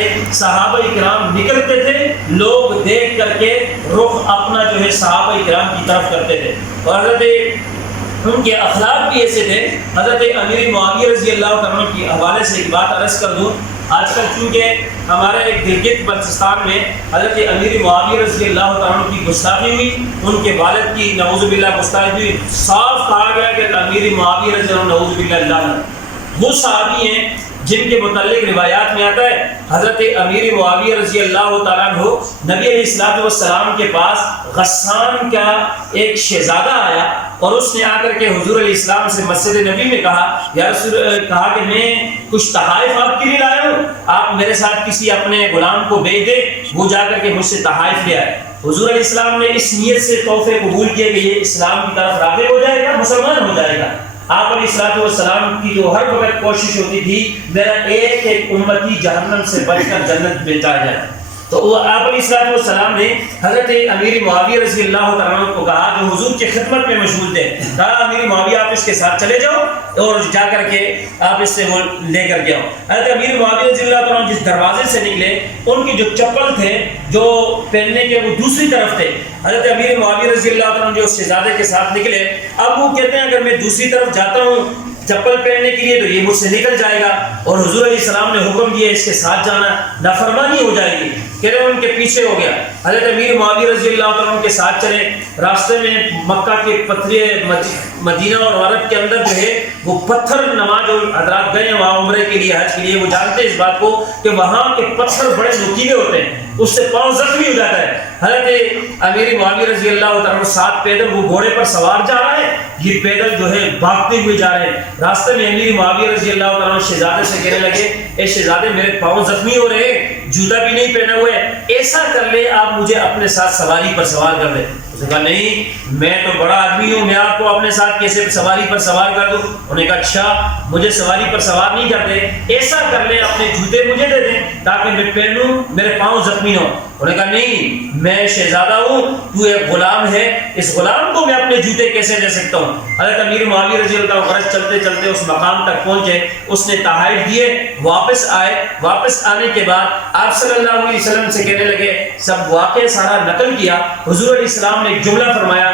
ہے صحابہ کرام نکلتے تھے، لوگ دیکھ کر کے رخ اپنا جو ہے صحابہ کرام کی طرف کرتے تھے، اور حضرت ان کے اخلاق بھی ایسے تھے۔ حضرت امیر معاویہ رضی اللہ عنہ کی حوالے سے ایک بات عرض کر دوں، آج کل چونکہ ہمارے ایک گلگت بلتستان میں حضرت امیر معاویہ رضی اللہ عنہ کی گستاخی ہوئی، ان کے والد کی نعوذ باللہ گستاخی ہوئی، صاف کہا گیا کہ امیر معاویہ رضی اللہ عنہ نعوذ باللہ اللہ عنہ وہ صحابی ہیں جن کے متعلق روایات میں آتا ہے حضرت امیر معاویہ رضی اللہ تعالیٰ عنہ نبی علیہ الصلوۃ والسلام کے پاس غسان کا ایک شہزادہ آیا، اور اس نے آ کر کے حضور علیہ السلام سے مسجد نبی میں کہا، یا رسول، کہا کہ میں کچھ تحائف آپ کے لیے لایا ہوں، آپ میرے ساتھ کسی اپنے غلام کو بھیج دیں، وہ جا کر کے مجھ سے تحائف لے آئے۔ حضور علیہ السلام نے اس نیت سے تحفے قبول کیے کہ یہ اسلام کی طرف راغب ہو جائے گا، مسلمان ہو جائے گا۔ آپ علیہ الصلوۃ والسلام کی جو ہر وقت کوشش ہوتی تھی میرا ایک ایک امتی جہنم سے بچ کر جنت میں جا جائے، تو وہ آپ علیہ الصلوۃ والسلام نے حضرت امیر معاویہ رضی اللہ عنہ کو کہا، جو حضور کی خدمت میں مشغول تھے، کہا امیر معاویہ آپ اس کے ساتھ چلے جاؤ اور جا کر کے آپ اس سے وہ لے کر کے آؤ۔ حضرت امیر معاویہ رضی اللہ عنہ جس دروازے سے نکلے، ان کی جو چپل تھے جو پہننے کے وہ دوسری طرف تھے، حضرت امیر معاویہ رضی اللہ عنہ جو شہزادے کے ساتھ نکلے، اب وہ کہتے ہیں اگر میں دوسری طرف جاتا ہوں چپل پہننے کے لیے تو یہ مجھ سے نکل جائے گا، اور حضور علیہ السلام نے حکم دیا اس کے ساتھ جانا، نافرمانی ہو جائے گی، کہتے ہیں ان کے پیچھے ہو گیا۔ حضرت امیر معاویہ رضی اللہ عنہ کے ساتھ چلے، راستے میں مکہ کے پتھرے مدینہ اور عرب کے اندر جو ہے وہ پتھر نماز، جو حضرات گئے ہیں وہاں عمرے کے لیے حج کے لیے وہ جانتے ہیں اس بات کو کہ وہاں کے پتھر بڑے نوکیلے ہوتے ہیں، اس سے پاؤں زخمی ہو جاتا ہے۔ حضرت امیر معاویہ رضی اللہ عنہ ساتھ پیدل، وہ گھوڑے پر سوار جا رہا ہے، یہ پیدل جو ہے بھاگتے ہوئے جا رہے ہیں۔ راستے میں امیر معاویہ رضی اللہ عنہ شہزادے سے کہنے لگے، اے شہزادے میرے پاؤں زخمی ہو رہے ہیں، جوتا بھی نہیں پہنا ہوا ہے، ایسا کر لے آپ مجھے اپنے ساتھ سواری پر سوار کر دیں۔ اس نے کہا نہیں، میں تو بڑا آدمی ہوں، میں آپ کو اپنے ساتھ کیسے سواری پر سوار کر دوں؟ انہوں نے کہا اچھا مجھے سواری پر سوار نہیں کرتے، ایسا کر لیں اپنے جوتے مجھے دے دیں تاکہ میں پہنوں، میرے پاؤں زخمی ہوں۔ انہوں نے کہا نہیں، میں شہزادہ ہوں، تو ایک غلام ہے، اس غلام کو میں اپنے جوتے کیسے دے سکتا ہوں؟ حضرت امیر معاویہ رضی اللہ عنہ چلتے چلتے اس مقام تک پہنچے، اس نے تحائف دیے، واپس آئے، واپس آنے کے بعد آپ صلی اللہ علیہ وسلم سے کہنے لگے، سب واقعہ سارا نقل کیا۔ حضور علیہ السلام نے ایک جملہ فرمایا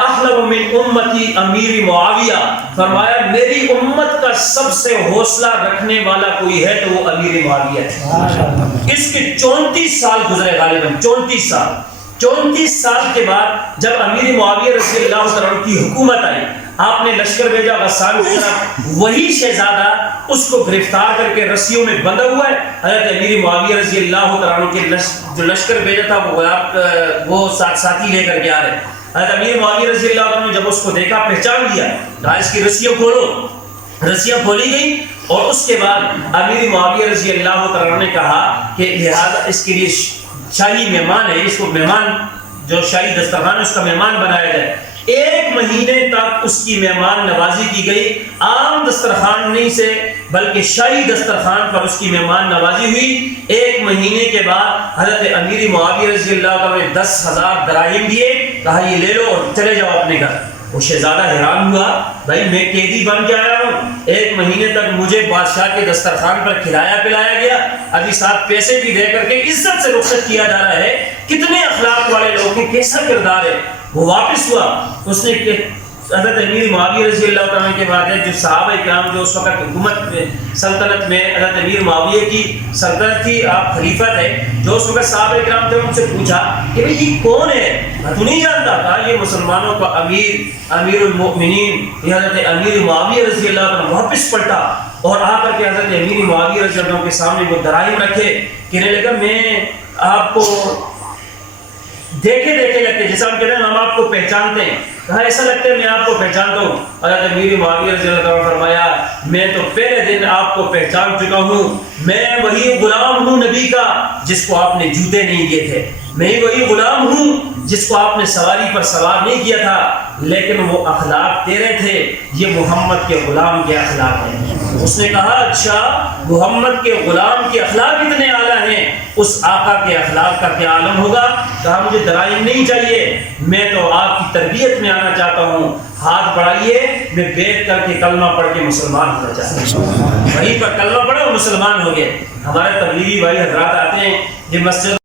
احلم من امتی امیر معاویہ، فرمایا میری امت کا سب سے حوصلہ رکھنے والا کوئی ہے تو وہ امیر معاویہ ہے۔ اس کے 34 سال گزرے، غالباً 34 سال کے بعد جب امیر معاویہ رضی اللہ عنہ کی حکومت آئی، آپ نے لشکر بھیجا غسان کی طرف، وہی شہزادہ اس کو گرفتار کر کے رسیوں میں بندھا ہوا ہے۔ حضرت امیر معاویہ رضی اللہ عنہ کے جو لشکر بھیجا تھا وہ ساتھی لے کر کے آ رہے۔ حضرت امیر معاویہ رضی اللہ عنہ نے جب اس کو دیکھا، پہچان لیا، کہا اس کی رسیاں کھولو، رسیاں کھولی گئی، اور اس کے بعد امیر معاویہ رضی اللہ عنہ نے کہا کہ لہذا اس کے لیے شاہی مہمان ہے، اس کو مہمان، جو شاہی دسترخوان ہے اس کا مہمان بنایا جائے۔ 1 مہینے تک اس کی مہمان نوازی کی گئی، عام دسترخوان نہیں سے بلکہ شاہی دسترخوان پر اس کی مہمان نوازی ہوئی۔ 1 مہینے کے بعد حضرت امیر معاویہ رضی اللہ عنہ نے 10,000 دراہم دیے، کہا یہ لے لو اور چلے جاؤ اپنے گھر۔ وہ شہزادہ حیران ہوا، بھائی میں قیدی بن کے آیا ہوں، 1 مہینے تک مجھے بادشاہ کے دسترخوان پر کھلایا پلایا گیا، ابھی ساتھ پیسے بھی دے کر کے عزت سے رخصت کیا جا رہا ہے، کتنے اخلاق والے لوگ ہیں، کیسا کردار ہے۔ وہ واپس ہوا، اس نے حضرت امیر معاویہ رضی اللہ عنہ کے بعد جو صحابہ کرام جو اس وقت حکومت میں سلطنت میں حضرت امیر معاویہ کی سلطنت تھی، آپ خلیفہ تھے، جو اس وقت صحابہ کرام تھے، ان سے پوچھا کہ بھئی یہ کون ہے؟ تو نہیں جانتا؟ کہا یہ مسلمانوں کا امیر المؤمنین، یہ حضرت امیر معاویہ رضی اللہ عنہ۔ واپس پلٹا اور آ کر کے حضرت امیر معاویہ رضی اللہ عنہ کے سامنے وہ دراہم رکھے، کہنے لگا میں آپ کو دیکھے لگتے، جیسا ہم کہتے ہیں ہم آپ کو پہچانتے ہیں، کہا ایسا لگتا ہے میں آپ کو پہچانتا ہوں۔ حضرت امیر معاویہ رضی اللہ عنہ فرمایا میں تو پہلے دن آپ کو پہچان چکا ہوں، میں وہی غلام ہوں نبی کا جس کو آپ نے جوتے نہیں دیے تھے، میں وہی غلام ہوں جس کو آپ نے سواری پر سوار نہیں کیا تھا، لیکن وہ اخلاق تیرے تھے، یہ محمد کے غلام کے اخلاق ہیں۔ اس نے کہا اچھا محمد کے غلام کے اخلاق اتنے اعلیٰ ہیں، اس آقا کے اخلاق کا کیا عالم ہوگا؟ کہا مجھے دراہم نہیں چاہیے، میں تو آپ کی تربیت میں آنا چاہتا ہوں، ہاتھ بڑھائیے، میں بیٹھ کر کے کلمہ پڑھ کے مسلمان ہونا چاہتا ہوں۔ وہیں پر کلمہ پڑھے اور مسلمان ہو گئے۔ ہمارے تبلیغی بھائی حضرات آتے ہیں یہ مسجد